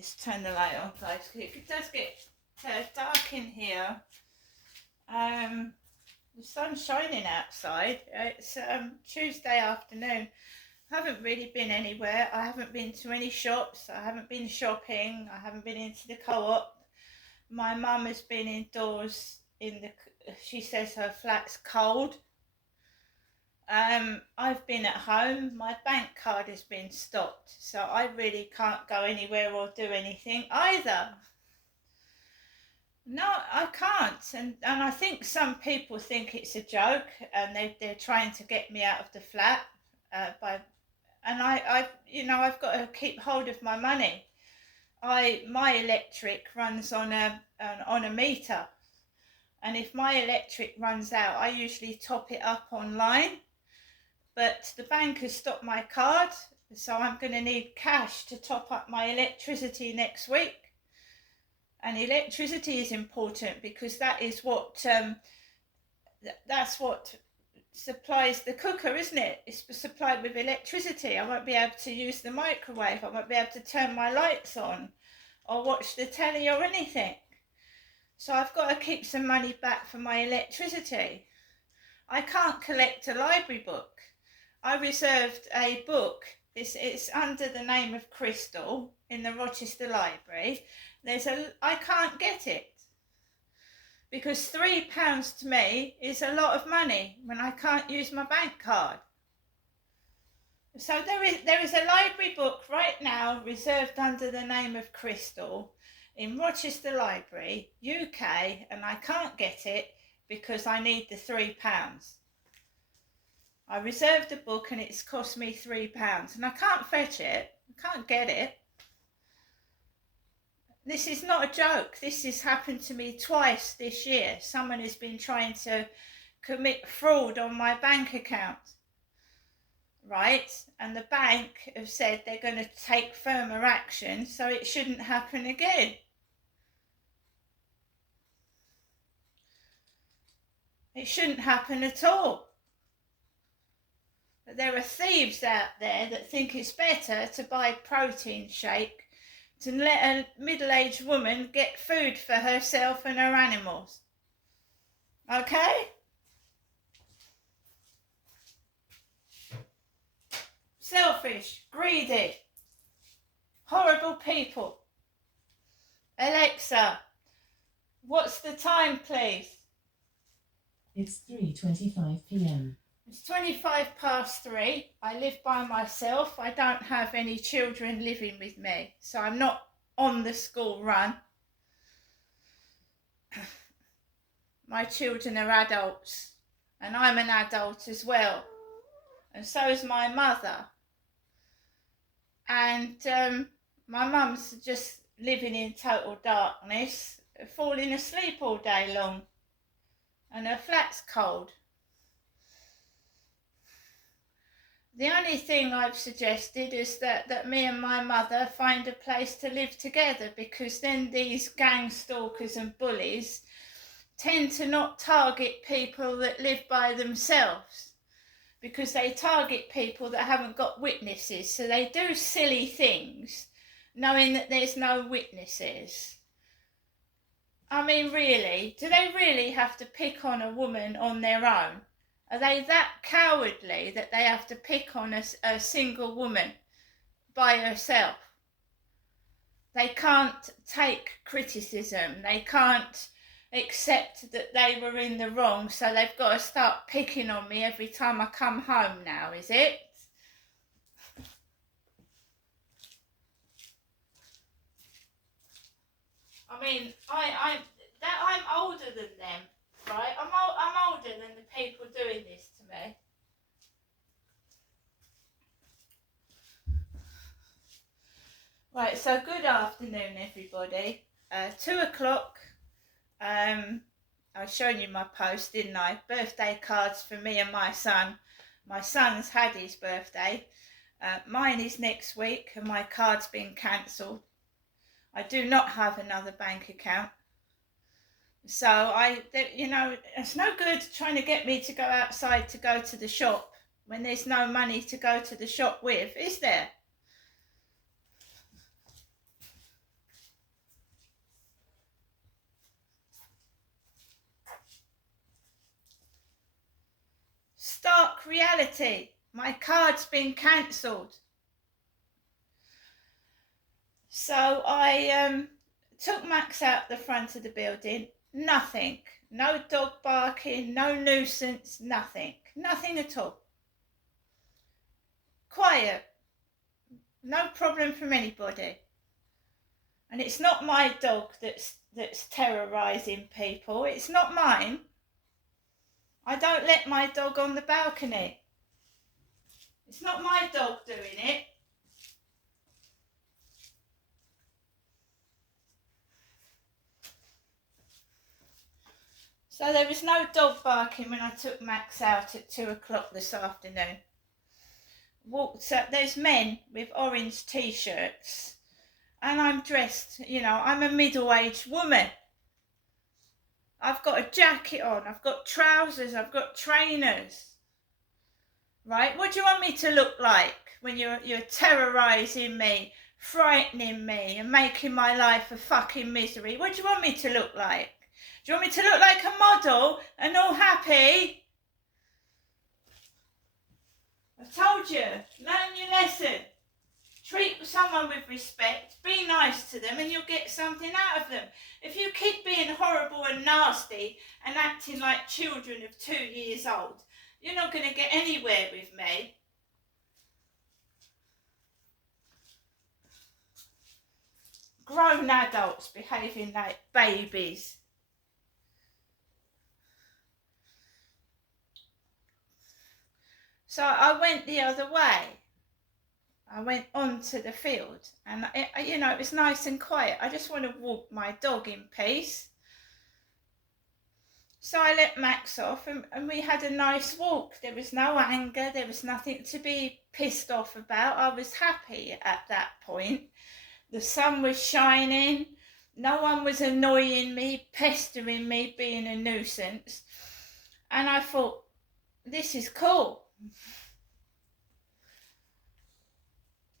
just turn the light on, guys, because it does get dark in here. The sun's shining outside. It's Tuesday afternoon. I haven't really been anywhere. I haven't been to any shops. I haven't been shopping. I haven't been into the co-op. My mum has been indoors she says her flat's cold. I've been at home. My bank card has been stopped, so I really can't go anywhere or do anything either. No, I can't, and I think some people think it's a joke, and they're trying to get me out of the flat I've got to keep hold of my money. My electric runs on a meter, and if my electric runs out, I usually top it up online. But the bank has stopped my card, so I'm going to need cash to top up my electricity next week. And electricity is important because that is what that's what supplies the cooker, isn't it? It's supplied with electricity. I won't be able to use the microwave. I won't be able to turn my lights on or watch the telly or anything. So I've got to keep some money back for my electricity. I can't collect a library book. I reserved a book. It's under the name of Crystal in the Rochester Library. I can't get it because £3 to me is a lot of money when I can't use my bank card. So there is a library book right now reserved under the name of Crystal in Rochester Library, UK, and I can't get it because I need the £3. I reserved a book and it's cost me £3 and I can't fetch it. I can't get it. This is not a joke. This has happened to me twice this year. Someone has been trying to commit fraud on my bank account, right? And the bank have said they're going to take firmer action so it shouldn't happen again. It shouldn't happen at all. But there are thieves out there that think it's better to buy protein shake to let a middle-aged woman get food for herself and her animals. Okay? Selfish, greedy, horrible people. Alexa, what's the time, please? It's 3:25 p.m. It's 3:25. I live by myself. I don't have any children living with me, so I'm not on the school run. My children are adults, and I'm an adult as well, and so is my mother. And my mum's just living in total darkness, falling asleep all day long, and her flat's cold. The only thing I've suggested is that me and my mother find a place to live together, because then these gang stalkers and bullies tend to not target people that live by themselves, because they target people that haven't got witnesses. So they do silly things knowing that there's no witnesses. I mean, really, do they really have to pick on a woman on their own? Are they that cowardly that they have to pick on a single woman by herself? They can't take criticism. They can't accept that they were in the wrong, so they've got to start picking on me every time I come home now, is it? I mean, I'm older than them, right? I'm older than the people doing this to me. Right, so good afternoon, everybody. 2:00. I've shown you my post, didn't I? Birthday cards for me and my son. My son's had his birthday. Mine is next week, and my card's been cancelled. I do not have another bank account. So it's no good trying to get me to go outside to go to the shop when there's no money to go to the shop with, is there? stark reality. My card's been cancelled. So I took Max out the front of the building. Nothing. No dog barking, no nuisance, nothing. Nothing at all. Quiet. No problem from anybody. And it's not my dog that's terrorising people. It's not mine. I don't let my dog on the balcony. It's not my dog doing it. So there was no dog barking when I took Max out at 2 o'clock this afternoon. Walked up, there's men with orange t-shirts, and I'm dressed, I'm a middle-aged woman. I've got a jacket on, I've got trousers, I've got trainers. Right? What do you want me to look like when you're terrorising me, frightening me, and making my life a fucking misery? What do you want me to look like? Do you want me to look like a model and all happy? I've told you, learn your lesson. Treat someone with respect, be nice to them, and you'll get something out of them. If you keep being horrible and nasty and acting like children of 2 years old, you're not going to get anywhere with me. Grown adults behaving like babies. So I went the other way. I went onto the field, and it was nice and quiet. I just want to walk my dog in peace. So I let Max off, and we had a nice walk. There was no anger. There was nothing to be pissed off about. I was happy at that point. The sun was shining. No one was annoying me, pestering me, being a nuisance. And I thought, this is cool.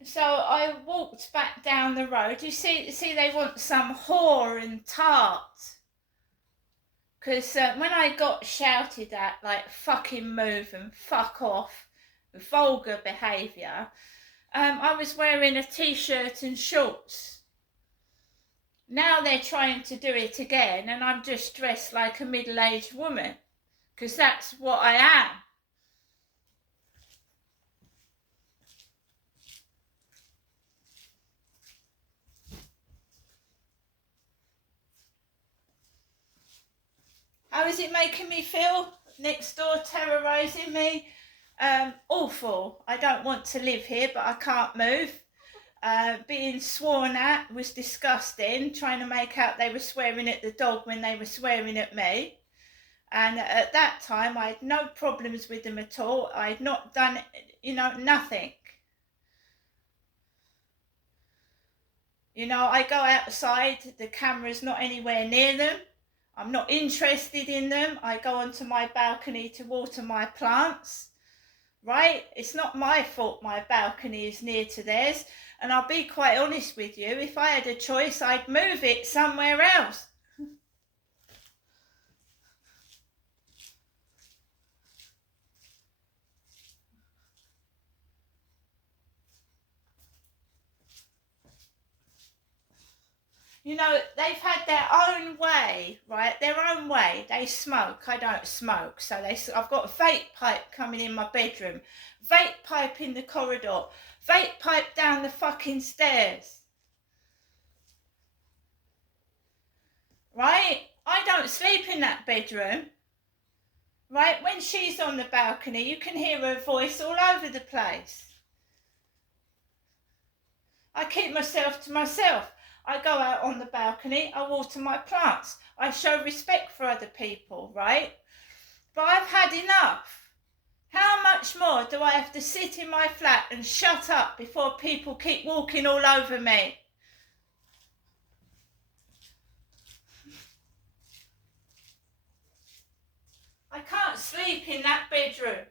So I walked back down the road. You see they want some whore and tart. Because when I got shouted at, like, fucking move and fuck off, vulgar behaviour, I was wearing a t-shirt and shorts. Now they're trying to do it again, and I'm just dressed like a middle-aged woman. Because that's what I am. How is it making me feel? Next door terrorising me? Awful. I don't want to live here, but I can't move. Being sworn at was disgusting, trying to make out they were swearing at the dog when they were swearing at me. And at that time, I had no problems with them at all. I had not done, nothing. I go outside, the camera's not anywhere near them. I'm not interested in them. I go onto my balcony to water my plants, right? It's not my fault my balcony is near to theirs. And I'll be quite honest with you, if I had a choice, I'd move it somewhere else. They've had their own way, right? Their own way. They smoke. I don't smoke. So I've got a vape pipe coming in my bedroom, vape pipe in the corridor, vape pipe down the fucking stairs. Right? I don't sleep in that bedroom. Right? When she's on the balcony, you can hear her voice all over the place. I keep myself to myself. I go out on the balcony, I water my plants. I show respect for other people, right? But I've had enough. How much more do I have to sit in my flat and shut up before people keep walking all over me? I can't sleep in that bedroom.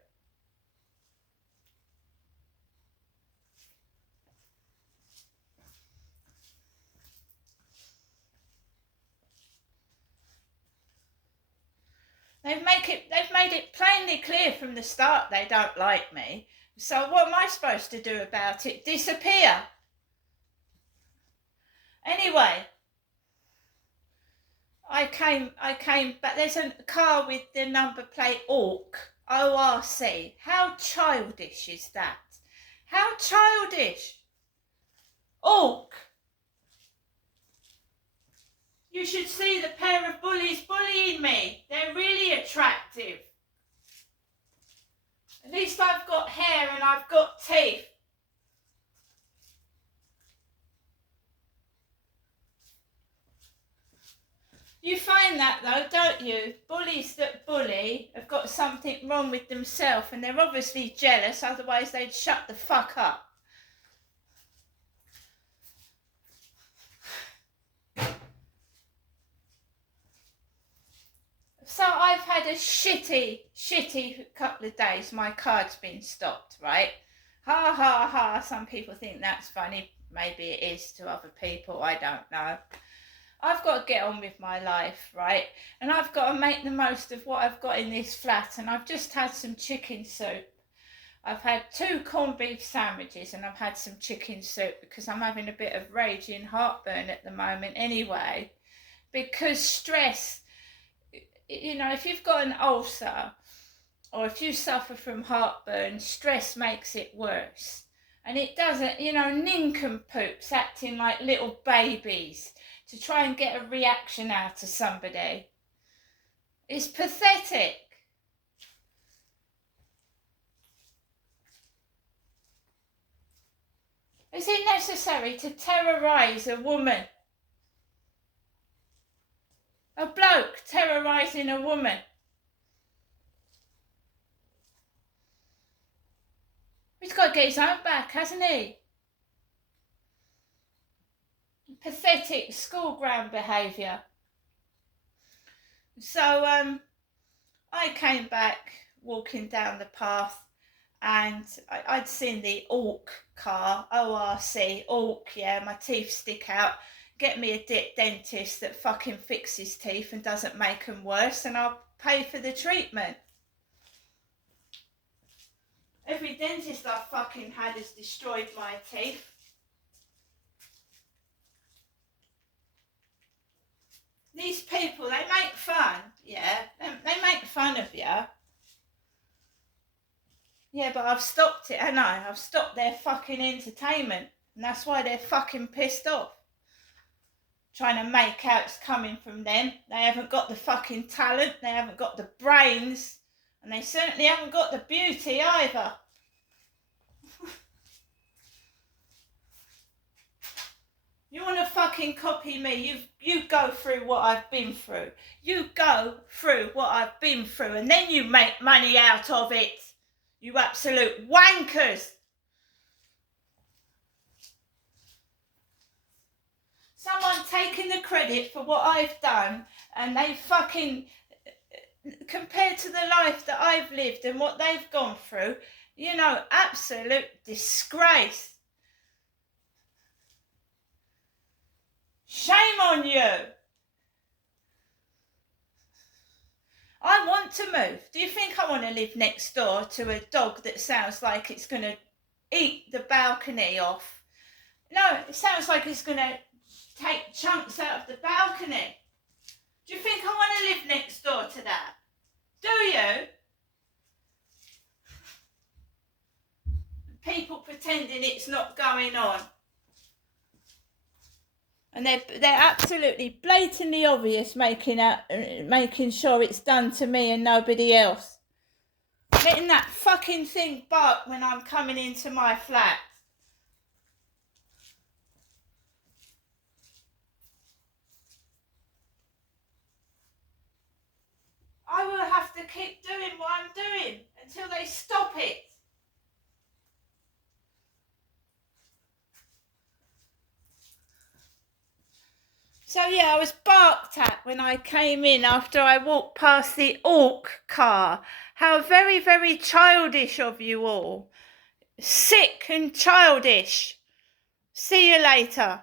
They've made it plainly clear from the start they don't like me. So what am I supposed to do about it? Disappear? Anyway, I came back. There's a car with the number plate ORC. How childish is that? How childish. Orc. You should see the pair of bullies bullying me. They're really attractive. At least I've got hair and I've got teeth. You find that though, don't you? Bullies that bully have got something wrong with themselves and they're obviously jealous, otherwise they'd shut the fuck up. So I've had a shitty couple of days. My card's been stopped, right? Ha ha ha. Some people think that's funny. Maybe it is to other people. I don't know. I've got to get on with my life, right? And I've got to make the most of what I've got in this flat. And I've just had some chicken soup. I've had 2 corned beef sandwiches and I've had some chicken soup because I'm having a bit of raging heartburn at the moment anyway. Because stress, you know, if you've got an ulcer or if you suffer from heartburn, stress makes it worse. And it doesn't, you know, nincompoops acting like little babies to try and get a reaction out of somebody. It's pathetic. Is it necessary to terrorise a woman? A bloke terrorising a woman. He's got to get his own back, hasn't he? Pathetic schoolground behaviour. So I came back walking down the path and I'd seen the Orc car, ORC, Orc, yeah, my teeth stick out. Get me a dentist that fucking fixes teeth and doesn't make them worse and I'll pay for the treatment. Every dentist I've fucking had has destroyed my teeth. These people, they make fun, yeah, they make fun of you. Yeah, but I've stopped it, haven't I? I've stopped their fucking entertainment and that's why they're fucking pissed off. Trying to make out it's coming from them. They haven't got the fucking talent, they haven't got the brains, and they certainly haven't got the beauty either. You want to fucking copy me, you go through what I've been through. You go through what I've been through and then you make money out of it. You absolute wankers. Someone taking the credit for what I've done and they fucking, compared to the life that I've lived and what they've gone through, you know, absolute disgrace. Shame on you. I want to move. Do you think I want to live next door to a dog that sounds like it's going to eat the balcony off? No, it sounds like it's going to take chunks out of the balcony. Do you think I want to live next door to that? Do you? People pretending it's not going on. And they're absolutely blatantly obvious making sure it's done to me and nobody else. Letting that fucking thing bark when I'm coming into my flat. I will have to keep doing what I'm doing until they stop it. So yeah, I was barked at when I came in after I walked past the Orc car. How very, very childish of you all. Sick and childish. See you later.